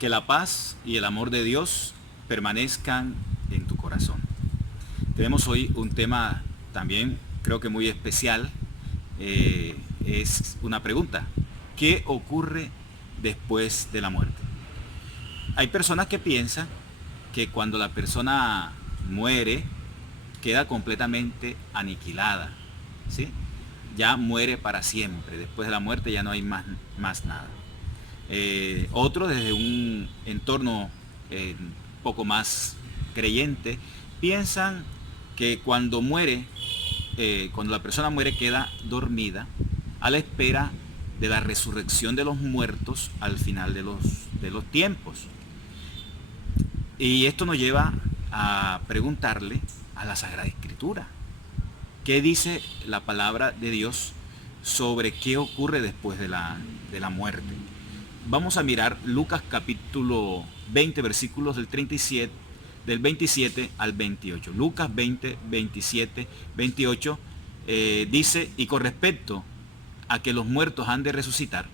Que la paz y el amor de Dios permanezcan en tu corazón. Tenemos hoy un tema también creo que muy especial. Es una pregunta. ¿Qué ocurre después de la muerte? Hay personas que piensan que cuando la persona muere queda completamente aniquilada, ¿sí? Ya muere para siempre. Después de la muerte ya no hay más nada. Otros desde un entorno poco más creyente piensan que cuando la persona muere queda dormida a la espera de la resurrección de los muertos al final de los tiempos. Y esto nos lleva a preguntarle a la Sagrada Escritura, ¿qué dice la palabra de Dios sobre qué ocurre después de la muerte? Vamos a mirar Lucas capítulo 20, versículos del 27 al 28. Lucas 20, 27, 28 dice, y con respecto a que los muertos han de resucitar,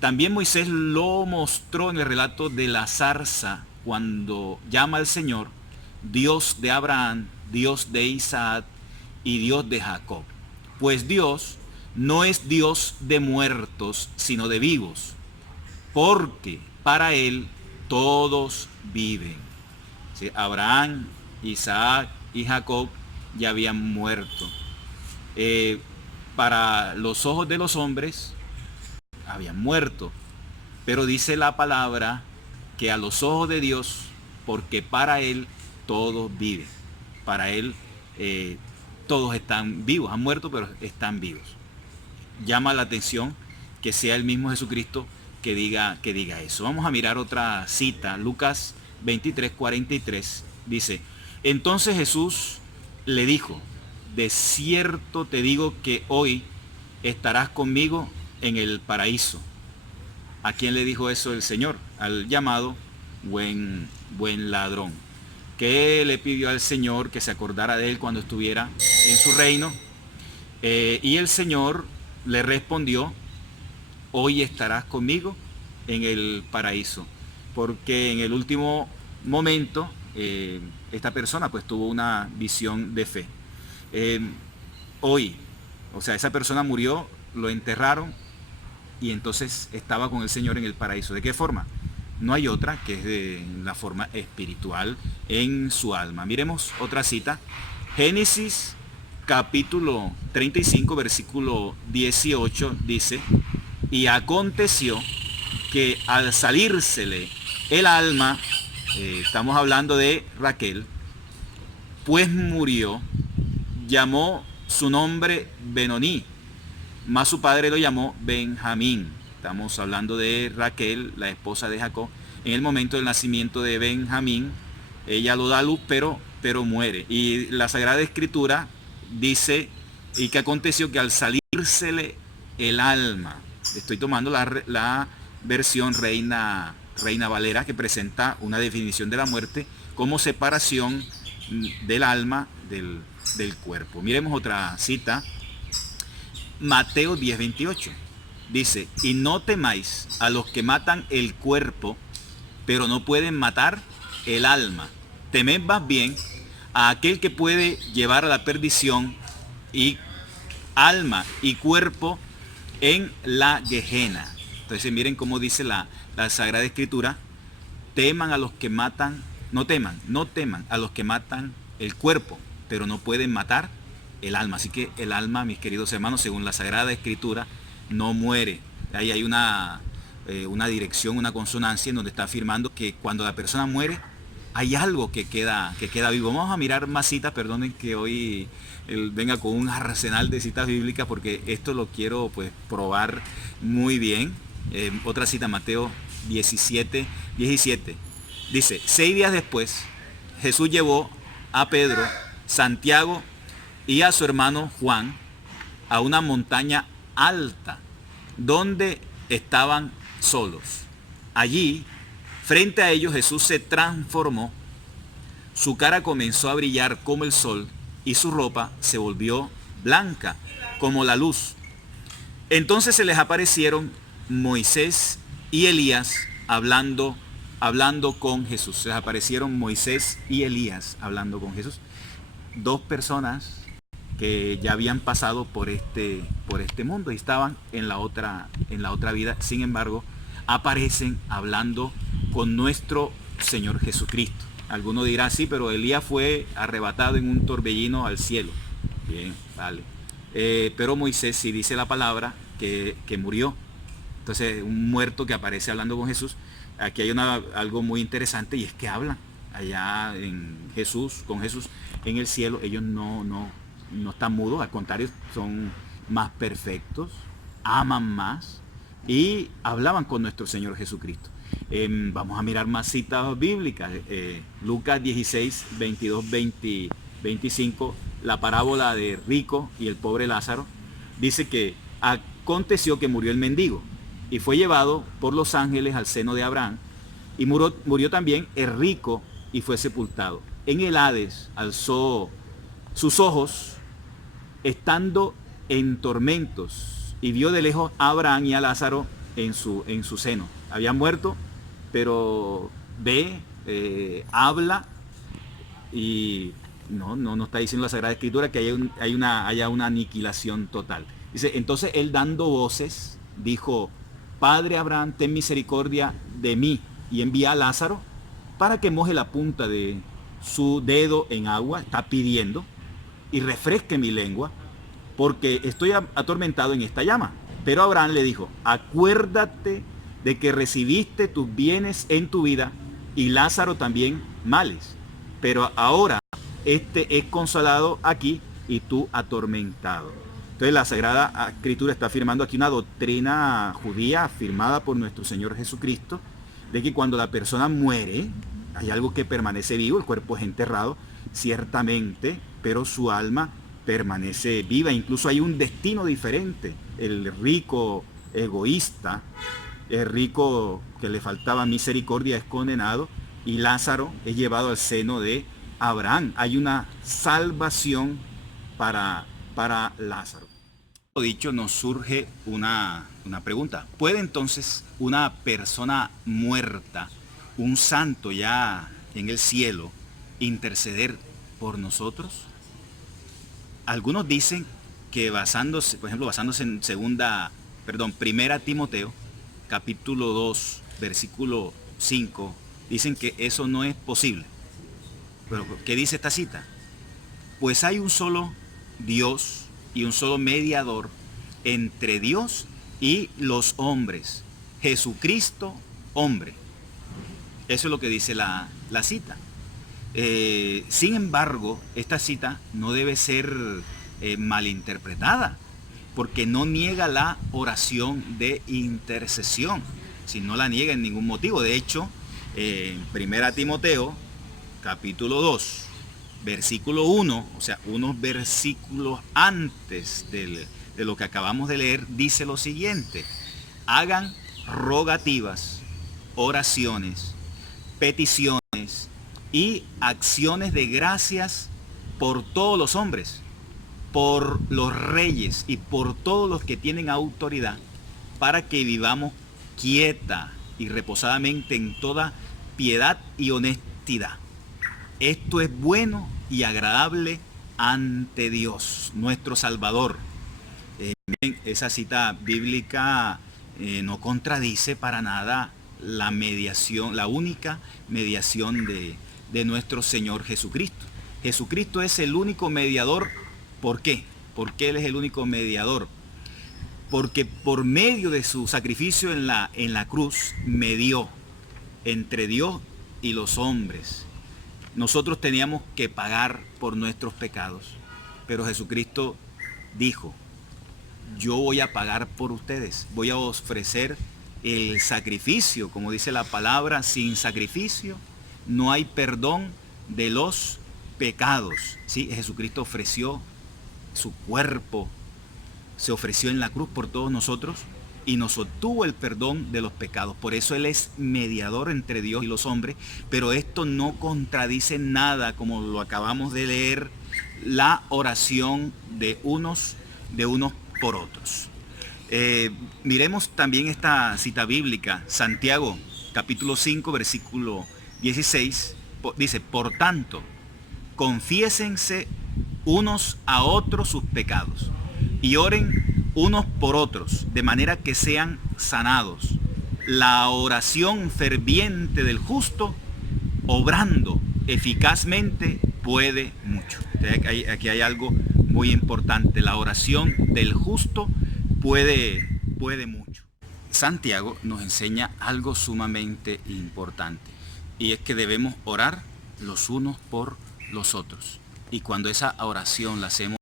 también Moisés lo mostró en el relato de la zarza cuando llama al Señor Dios de Abraham, Dios de Isaac y Dios de Jacob. Pues Dios no es Dios de muertos, sino de vivos, porque para Él todos viven. ¿Sí? Abraham, Isaac y Jacob ya habían muerto. Para los ojos de los hombres habían muerto, pero dice la palabra que a los ojos de Dios, porque para Él todos viven. Para Él todos están vivos, han muerto pero están vivos. Llama la atención que sea el mismo Jesucristo que diga eso. Vamos a mirar otra cita, Lucas 23, 43, dice, entonces Jesús le dijo, de cierto te digo que hoy estarás conmigo en el paraíso. ¿A quién le dijo eso el Señor? Al llamado buen ladrón, que le pidió al Señor que se acordara de él cuando estuviera en su reino. Y el Señor le respondió, hoy estarás conmigo en el paraíso, porque en el último momento esta persona pues tuvo una visión de fe. Hoy, o sea, esa persona murió, lo enterraron y entonces estaba con el Señor en el paraíso. ¿De qué forma? No hay otra que es de la forma espiritual en su alma. Miremos otra cita, Génesis capítulo 35, versículo 18 dice, y aconteció que al salírsele el alma, estamos hablando de Raquel, pues murió, llamó su nombre Benoní, mas su padre lo llamó Benjamín. Estamos hablando de Raquel, la esposa de Jacob. En el momento del nacimiento de Benjamín, ella lo da a luz, pero muere. Y la Sagrada Escritura dice, y que aconteció que al salírsele el alma, estoy tomando la versión Reina Valera, que presenta una definición de la muerte como separación del alma del cuerpo. Miremos otra cita, Mateo 10, 28. Dice, y no temáis a los que matan el cuerpo, pero no pueden matar el alma. Temed más bien a aquel que puede llevar a la perdición y alma y cuerpo en la Gehenna. Entonces miren cómo dice la Sagrada Escritura, teman a los que matan, no teman a los que matan el cuerpo, pero no pueden matar el alma. Así que el alma, mis queridos hermanos, según la Sagrada Escritura, no muere. Ahí hay una dirección, una consonancia en donde está afirmando que cuando la persona muere, hay algo que queda vivo. Vamos a mirar más citas, perdonen que hoy venga con un arsenal de citas bíblicas, porque esto lo quiero pues probar muy bien. Otra cita, Mateo 17, 17. Dice, 6 días después, Jesús llevó a Pedro, Santiago y a su hermano Juan a una montaña alta, donde estaban solos. Allí, frente a ellos, Jesús se transformó, su cara comenzó a brillar como el sol y su ropa se volvió blanca como la luz. Entonces se les aparecieron Moisés y Elías hablando hablando con Jesús. Se les aparecieron Moisés y Elías hablando con Jesús. Dos personas que ya habían pasado por este mundo y estaban en la otra vida. Sin embargo, aparecen hablando con nuestro Señor Jesucristo. Alguno dirá, sí, pero Elías fue arrebatado en un torbellino al cielo. Bien, vale. Pero Moisés sí dice la palabra que murió. Entonces, un muerto que aparece hablando con Jesús. Aquí hay algo muy interesante, y es que hablan allá con Jesús en el cielo. Ellos no están mudos, al contrario, son más perfectos, aman más y hablaban con nuestro Señor Jesucristo. Vamos a mirar más citas bíblicas. Lucas 16, 22, 25, la parábola de rico y el pobre Lázaro, dice que aconteció que murió el mendigo y fue llevado por los ángeles al seno de Abraham, y murió también el rico y fue sepultado. En el Hades alzó sus ojos estando en tormentos y vio de lejos a Abraham y a Lázaro en su seno. Había muerto, pero ve, habla, y no está diciendo la Sagrada Escritura que haya una aniquilación total. Dice, entonces él, dando voces, dijo: Padre Abraham, ten misericordia de mí y envía a Lázaro para que moje la punta de su dedo en agua, está pidiendo, y refresque mi lengua, porque estoy atormentado en esta llama. Pero Abraham le dijo: acuérdate de que recibiste tus bienes en tu vida, y Lázaro también males, pero ahora este es consolado aquí y tú atormentado. Entonces la Sagrada Escritura está afirmando aquí una doctrina judía afirmada por nuestro Señor Jesucristo, de que cuando la persona muere, hay algo que permanece vivo. El cuerpo es enterrado, ciertamente, pero su alma permanece viva. Incluso hay un destino diferente. El rico egoísta, el rico que le faltaba misericordia, es condenado, y Lázaro es llevado al seno de Abraham. Hay una salvación para Lázaro. Dicho, nos surge una pregunta. ¿Puede entonces una persona muerta, un santo ya en el cielo, interceder por nosotros? Algunos dicen que basándose en primera Timoteo, capítulo 2, versículo 5, dicen que eso no es posible. Pero ¿qué dice esta cita? Pues hay un solo Dios y un solo mediador entre Dios y los hombres, Jesucristo, hombre. Eso es lo que dice la cita. Sin embargo, esta cita no debe ser malinterpretada, porque no niega la oración de intercesión, si no la niega en ningún motivo. De hecho, en 1 Timoteo, capítulo 2, versículo 1, o sea, unos versículos antes de lo que acabamos de leer, dice lo siguiente: hagan rogativas, oraciones, peticiones y acciones de gracias por todos los hombres, por los reyes y por todos los que tienen autoridad, para que vivamos quieta y reposadamente en toda piedad y honestidad. Esto es bueno y agradable ante Dios, nuestro Salvador. Esa cita bíblica no contradice para nada la mediación, la única mediación de nuestro Señor Jesucristo. Jesucristo es el único mediador. ¿Por qué? Porque Él es el único mediador. Porque por medio de su sacrificio en la cruz, medió entre Dios y los hombres. Nosotros teníamos que pagar por nuestros pecados, pero Jesucristo dijo: yo voy a pagar por ustedes, voy a ofrecer el sacrificio. Como dice la palabra, sin sacrificio no hay perdón de los pecados. ¿Sí? Jesucristo ofreció su cuerpo, se ofreció en la cruz por todos nosotros y nos obtuvo el perdón de los pecados. Por eso Él es mediador entre Dios y los hombres, pero esto no contradice nada, como lo acabamos de leer, la oración de unos por otros. Miremos también esta cita bíblica, Santiago capítulo 5, versículo 16, dice, por tanto, confiésense unos a otros sus pecados y oren unos por otros, de manera que sean sanados. La oración ferviente del justo, obrando eficazmente, puede mucho. Aquí hay algo muy importante. La oración del justo puede mucho. Santiago nos enseña algo sumamente importante, y es que debemos orar los unos por los otros. Y cuando esa oración la hacemos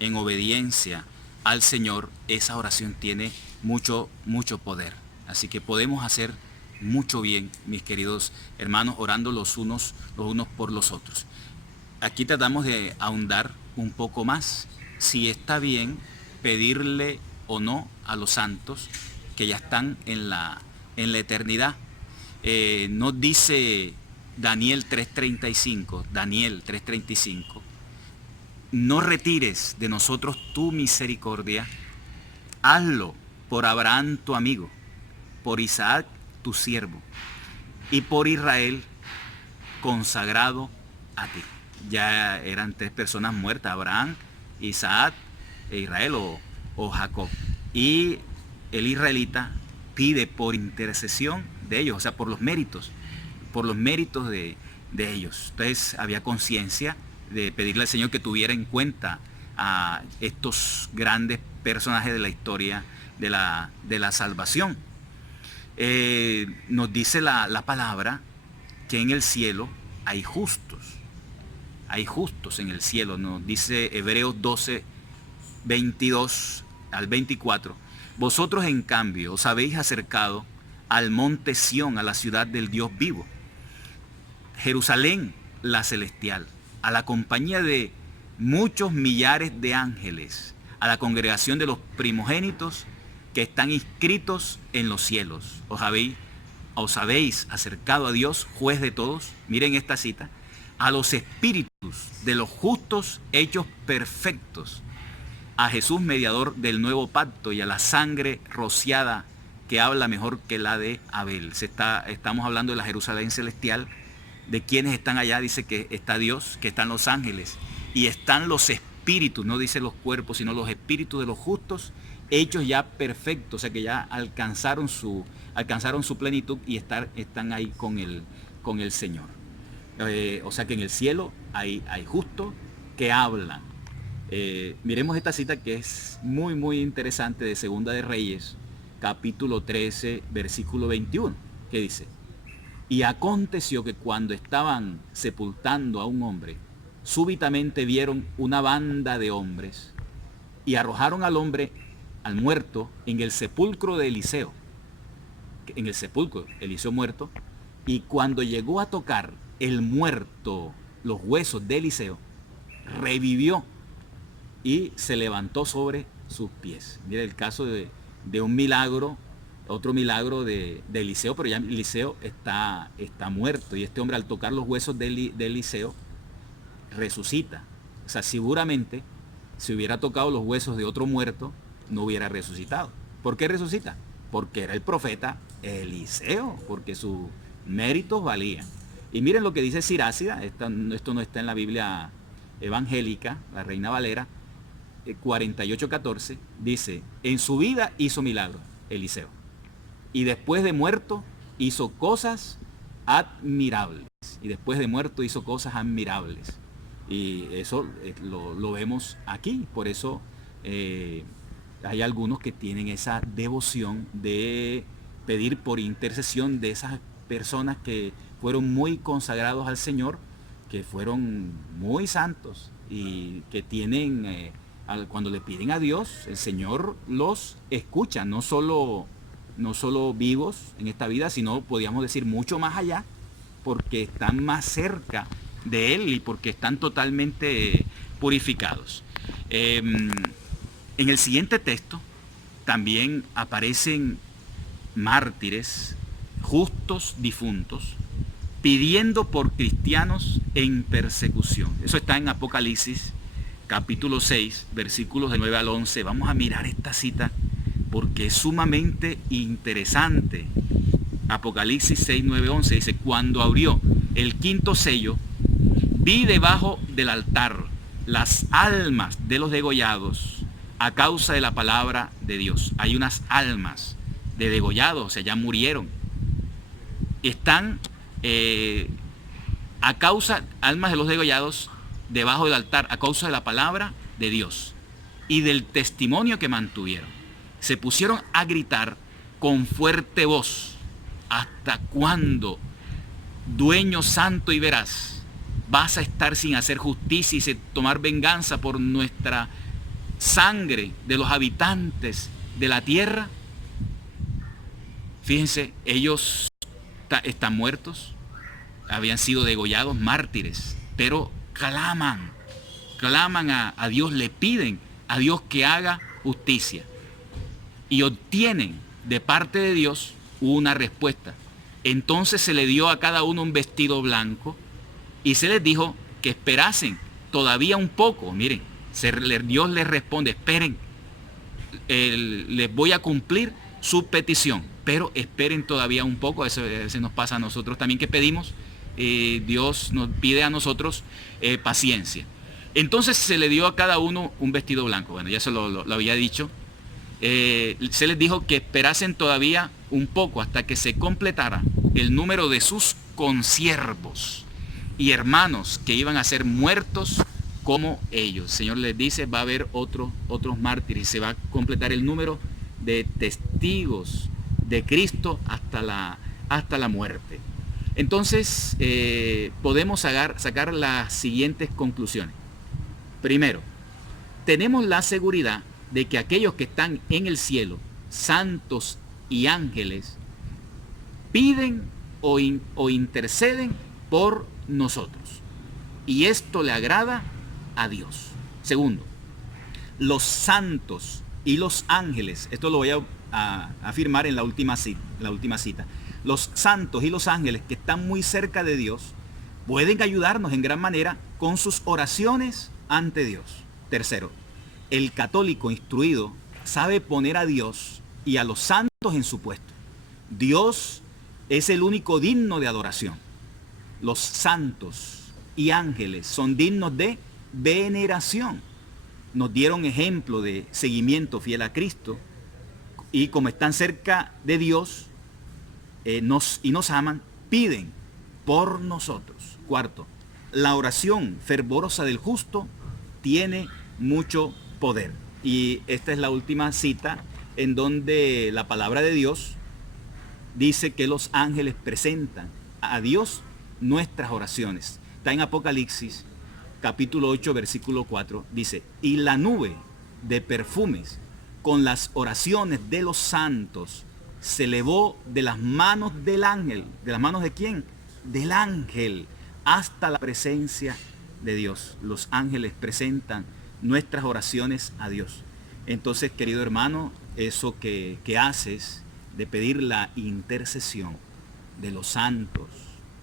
en obediencia al Señor, esa oración tiene mucho poder. Así que podemos hacer mucho bien, mis queridos hermanos, orando los unos por los otros. Aquí tratamos de ahondar un poco más si está bien pedirle o no a los santos que ya están en la eternidad. Nos dice Daniel 3:35, no retires de nosotros tu misericordia, hazlo por Abraham tu amigo, por Isaac tu siervo, y por Israel consagrado a ti. Ya eran 3 personas muertas: Abraham, Isaac e Israel o Jacob. Y el israelita pide por intercesión de ellos, o sea, por los méritos de ellos. Entonces había conciencia de pedirle al Señor que tuviera en cuenta a estos grandes personajes de la historia de la salvación. Nos dice la palabra que en el cielo hay justos en el cielo. Nos dice Hebreos 12, 22 al 24. Vosotros en cambio os habéis acercado al monte Sión, a la ciudad del Dios vivo, Jerusalén la celestial, a la compañía de muchos millares de ángeles, a la congregación de los primogénitos que están inscritos en los cielos. Os habéis acercado a Dios, juez de todos. Miren esta cita: a los espíritus de los justos hechos perfectos, a Jesús mediador del nuevo pacto, y a la sangre rociada que habla mejor que la de Abel. Estamos hablando de la Jerusalén celestial. De quienes están allá, dice que está Dios, que están los ángeles y están los espíritus, no dice los cuerpos, sino los espíritus de los justos hechos ya perfectos, o sea que ya alcanzaron su plenitud y están ahí con el Señor. O sea que en el cielo hay justos que hablan. Miremos esta cita que es muy interesante, de Segunda de Reyes, capítulo 13, versículo 21, que dice: y aconteció que cuando estaban sepultando a un hombre, súbitamente vieron una banda de hombres y arrojaron al muerto, en el sepulcro de Eliseo. En el sepulcro, Eliseo muerto. Y cuando llegó a tocar el muerto los huesos de Eliseo, revivió y se levantó sobre sus pies. Mira el caso de un milagro. Otro milagro de Eliseo, pero ya Eliseo está muerto, y este hombre, al tocar los huesos de Eliseo, resucita. O sea, seguramente si hubiera tocado los huesos de otro muerto, no hubiera resucitado. ¿Por qué resucita? Porque era el profeta Eliseo, porque sus méritos valían. Y miren lo que dice Sirácida, esto no está en la Biblia evangélica, la Reina Valera, 48:14, dice: en su vida hizo milagros Eliseo, y después de muerto hizo cosas admirables. Y eso lo vemos aquí. Por eso hay algunos que tienen esa devoción de pedir por intercesión de esas personas que fueron muy consagrados al Señor, que fueron muy santos, y que tienen, cuando le piden a Dios, el Señor los escucha, no solo vivos en esta vida, sino, podríamos decir, mucho más allá, porque están más cerca de Él y porque están totalmente purificados. En el siguiente texto también aparecen mártires, justos difuntos, pidiendo por cristianos en persecución. Eso está en Apocalipsis capítulo 6, versículos de 9 al 11. Vamos a mirar esta cita porque es sumamente interesante. Apocalipsis 6, 9, 11 dice: cuando abrió el quinto sello, vi debajo del altar las almas de los degollados a causa de la palabra de Dios. Hay unas almas de degollados, o sea, ya murieron. Están a causa, almas de los degollados debajo del altar, a causa de la palabra de Dios y del testimonio que mantuvieron. Se pusieron a gritar con fuerte voz: ¿hasta cuándo, dueño santo y veraz, vas a estar sin hacer justicia y sin tomar venganza por nuestra sangre de los habitantes de la tierra? Fíjense, ellos están muertos, habían sido degollados, mártires, pero claman a Dios, le piden a Dios que haga justicia y obtienen de parte de Dios una respuesta. Entonces se le dio a cada uno un vestido blanco y se les dijo que esperasen todavía un poco. Miren, Dios les responde: esperen, les voy a cumplir su petición, pero esperen todavía un poco. Eso se nos pasa a nosotros también, que pedimos, Dios nos pide a nosotros paciencia. Entonces se le dio a cada uno un vestido blanco. Bueno, ya se lo había dicho. Se les dijo que esperasen todavía un poco hasta que se completara el número de sus consiervos y hermanos que iban a ser muertos como ellos. El Señor les dice: va a haber otros mártires, se va a completar el número de testigos de Cristo hasta la muerte. Entonces podemos sacar las siguientes conclusiones. Primero, tenemos la seguridad de que aquellos que están en el cielo, santos y ángeles, piden o interceden por nosotros. Y esto le agrada a Dios. Segundo, los santos y los ángeles, esto lo voy a afirmar en la última cita. Los santos y los ángeles que están muy cerca de Dios pueden ayudarnos en gran manera con sus oraciones ante Dios. Tercero, el católico instruido sabe poner a Dios y a los santos en su puesto. Dios es el único digno de adoración. Los santos y ángeles son dignos de veneración. Nos dieron ejemplo de seguimiento fiel a Cristo, y como están cerca de Dios nos aman, piden por nosotros. Cuarto, la oración fervorosa del justo tiene mucho poder. Y esta es la última cita en donde la palabra de Dios dice que los ángeles presentan a Dios nuestras oraciones. Está en Apocalipsis capítulo 8 versículo 4, dice: y la nube de perfumes con las oraciones de los santos se elevó de las manos del ángel. ¿De las manos de quién? Del ángel, hasta la presencia de Dios. Los ángeles presentan nuestras oraciones a Dios. Entonces, querido hermano, eso que haces de pedir la intercesión de los santos,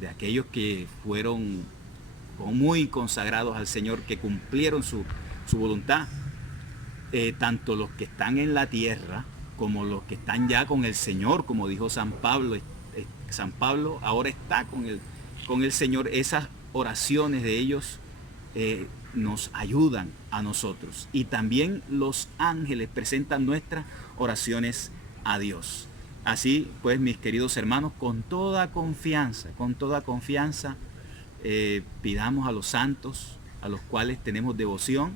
de aquellos que fueron muy consagrados al Señor, que cumplieron su voluntad, tanto los que están en la tierra como los que están ya con el Señor, como dijo San Pablo. San Pablo ahora está con el Señor. Esas oraciones de ellos nos ayudan a nosotros, y también los ángeles presentan nuestras oraciones a Dios. Así pues, mis queridos hermanos, con toda confianza, pidamos a los santos a los cuales tenemos devoción.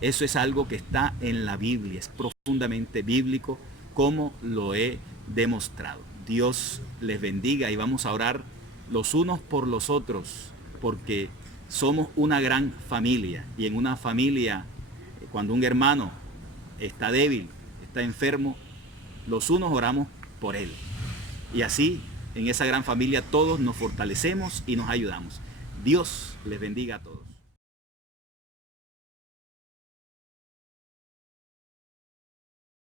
Eso es algo que está en la Biblia, es profundamente bíblico, como lo he demostrado. Dios les bendiga, y vamos a orar los unos por los otros, porque somos una gran familia, y en una familia, cuando un hermano está débil, está enfermo, los unos oramos por él. Y así, en esa gran familia, todos nos fortalecemos y nos ayudamos. Dios les bendiga a todos.